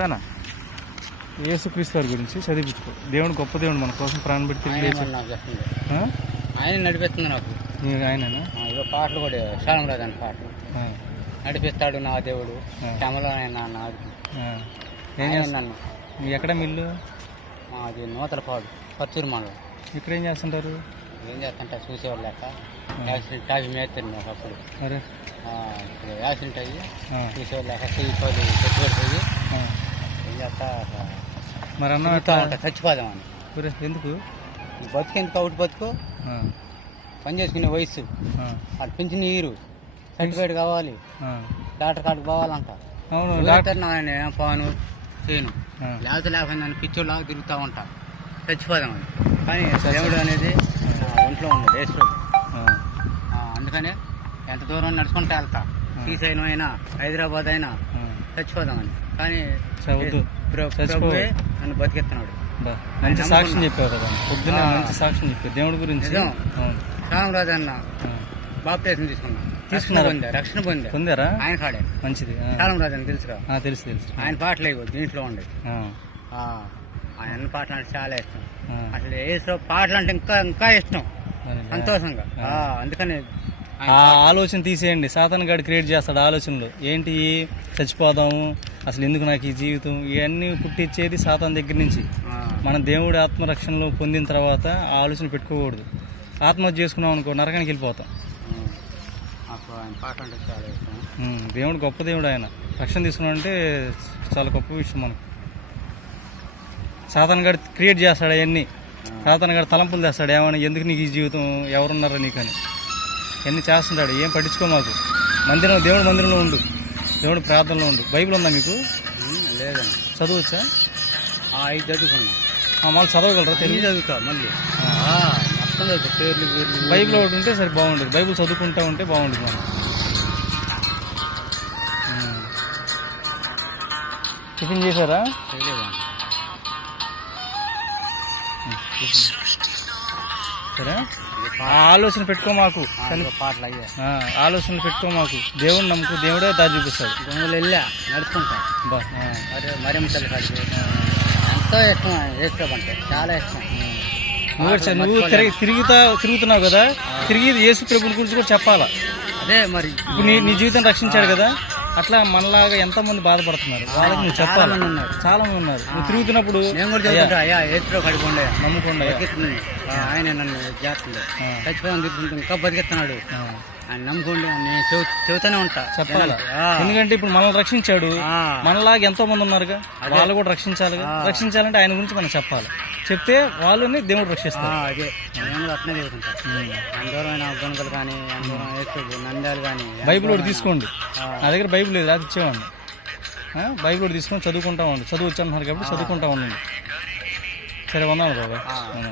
అదేనా యేసుక్రీస్తు వారి గురించి చదివించుకో. దేవుడు గొప్ప దేవుడు మన కోసం ప్రాణం పెట్టి తిరిగి ఆయన నడిపిస్తుంది నాకు. ఆయననా? పాటలు కూడా శాలం రాదని పాటలు. నడిపిస్తాడు నా దేవుడు. శ్రమలో ఆయన నాది. ఏం ఎక్కడ మిల్లు? అది నూతల పాడు పచ్చూరు మండలం ఇక్కడ ఏం చేస్తుంటారు? ఏం చేస్తుంటా చూసేవాళ్ళు లేక. యాక్సిడెంట్ అవి మేస్తుంది నాకు అప్పుడు ఇప్పుడు యాక్సిడెంట్ అయ్యి చూసేవాళ్ళు లేక. పోయి పెట్టుబడి ఆ. మరి అన్న చచ్చిపోదామని ఎందుకు? బతుకెందుకు అవుట్ బతుకు? పని చేసుకునే వయసు అది పెంచిన నీరు. సర్టిఫికేట్ కావాలి. డాక్టర్ కాడికి పోవాలంట. అవును డాక్టర్ నేను పోను చేయను. లేకపోతే లేకపోతే నన్ను పిచ్చోళ్ళగా తిరుగుతూ ఉంటా. చచ్చిపోదామని కానీ దేవుడు అనేది ఒంట్లో ఉంది దేశంలో ఆ, అందుకనే ఎంత దూరం నడుచుకుంటా వెళ్తా. శ్రీశైలం అయినా హైదరాబాద్ అయినా. చచ్చిపోదామని కానీ. ప్రభువే నన్ను బతికెత్తున్నాడు బా, మంచి. సాక్ష్యం చెప్పావు కదా. పొద్దున్న. మంచి సాక్ష్యం చెప్పావు. దేవుడి గురించి. రామరాజు అన్న ఆ. బాప్తేసం తీసుకున్నా రక్షణ తీసుకున్నారా? రక్షణ పొందా పొందారా? ఆయన కాడే మంచిది. రామరాజు అని తెలుసుగా ఆ, తెలుసు తెలుసు. ఆయన పాటలు దీంట్లో ఉండే. ఆయన పాటలు అంటే చాలా ఇష్టం. అసలు ఏ పాటలు అంటే ఇంకా ఇంకా ఇష్టం. సంతోషంగా. ఆ, అందుకని ఆ ఆలోచన తీసేయండి. సాతాన్ గాడు క్రియేట్ చేస్తాడు ఆలోచనలు. ఏంటి? చచ్చిపోదాము. అసలు ఎందుకు నాకు ఈ జీవితం? ఇవన్నీ పుట్టించేది సాతాన్ దగ్గర నుంచి. మనం దేవుడి ఆత్మరక్షణలో పొందిన తర్వాత ఆ ఆలోచన పెట్టుకోకూడదు. ఆత్మహత్య చేసుకున్నాం అనుకో నరకానికి వెళ్ళిపోతాం. దేవుడు గొప్ప దేవుడు ఆయన. రక్షణ తీసుకున్నాం అంటే చాలా గొప్ప విషయం మనకు. సాతాన్ గారు క్రియేట్ చేస్తాడు అవన్నీ. సాతాన్ గారు తలంపులు తెస్తాడు. ఏమని ఎందుకు నీకు ఈ జీవితం? ఎవరున్నారా నీకని. ఇవన్నీ చేస్తుంటాడు. ఏం పట్టించుకో మాకు. మందిరం దేవుడి మందిరంలో ఉండు. దేవుడి ప్రార్థనలో ఉండు. బైబిల్ ఉందా మీకు? లేదన్న చదవచ్చా? ఆ, ఐదు చదువుకున్నా ఆ, మళ్ళీ చదవగలరా తెలుగు చదువుతా మళ్ళీ. మొత్తం చదువుతా. పేర్లు పేర్లు బైబిల్ ఒకటి ఉంటే సరే బాగుండదు. బైబిల్ చదువుకుంటా ఉంటే బాగుంటుంది మనం. టిఫిన్ చేశారా. సరే ఆలోచన పెట్టుకో మాకు. పాటలు అయ్యా. ఆ, ఆలోచనలు పెట్టుకో మాకు. దేవుని నమ్ముకు దేవుడే దారి చూపిస్తాడు. దొంగలు వెళ్ళా నడుచుకుంటా. బా. మరి మరిమ తల్లి కాడికి ఎంతో ఇష్టం వేసుకో అంటే చాలా ఇష్టం. నువ్వు తిరిగి తిరుగుతా తిరుగుతున్నావు కదా? తిరిగి యేసు ప్రభుని గురించి కూడా చెప్పాలా? అదే మరి ఇప్పుడు నీ నీ జీవితం రక్షించాడు కదా? అట్లా మనలాగా ఎంతో మంది బాధపడుతున్నారు వాళ్ళకి నువ్వు చాలా చెప్పాలి. చాలా మంది ఉన్నారు. నువ్వు తిరుగుతున్నప్పుడు నేను కూడా అయ్యా ఏసులో నమ్ముకోండి. ఆయన నన్ను. చచ్చిపోయాను తిరుగుతుంటే ఇంకా బతికిస్తున్నాడు. ఆ, ఆయన నమ్ముకోండి నేను చెబు చెబుతూనే ఉంటా. చెప్పాలా? జనాలకి. ఆ, ఎందుకంటే ఇప్పుడు మనల్ని రక్షించాడు. ఆ, మనలాగా ఎంతో మంది ఉన్నారుగా వాళ్ళు కూడా రక్షించాలిగా? ఆ. రక్షించాలంటే ఆయన గురించి మనం చెప్పాలి. చెప్తే వాళ్ళని దేవుడు ఆ, రక్షిస్తాడు అదే. నేను కూడా అట్నే. అందరమైన గొనుకలు కానీ అందరం వేసుకోదు నంద్యాలు కానీ బైబిల్ ఒకటి తీసుకోండి. ఆ. నా దగ్గర బైబిల్ లేదు అది ఇచ్చేవాడిని. ఆ, బైబిల్ ఒకటి తీసుకొని చదువుకుంటా ఉండండి చదువు వచ్చి అంటున్నారు కాబట్టి చదువుకుంటా ఉండండి సరే బాబాయ్ వందనాలు. అవును.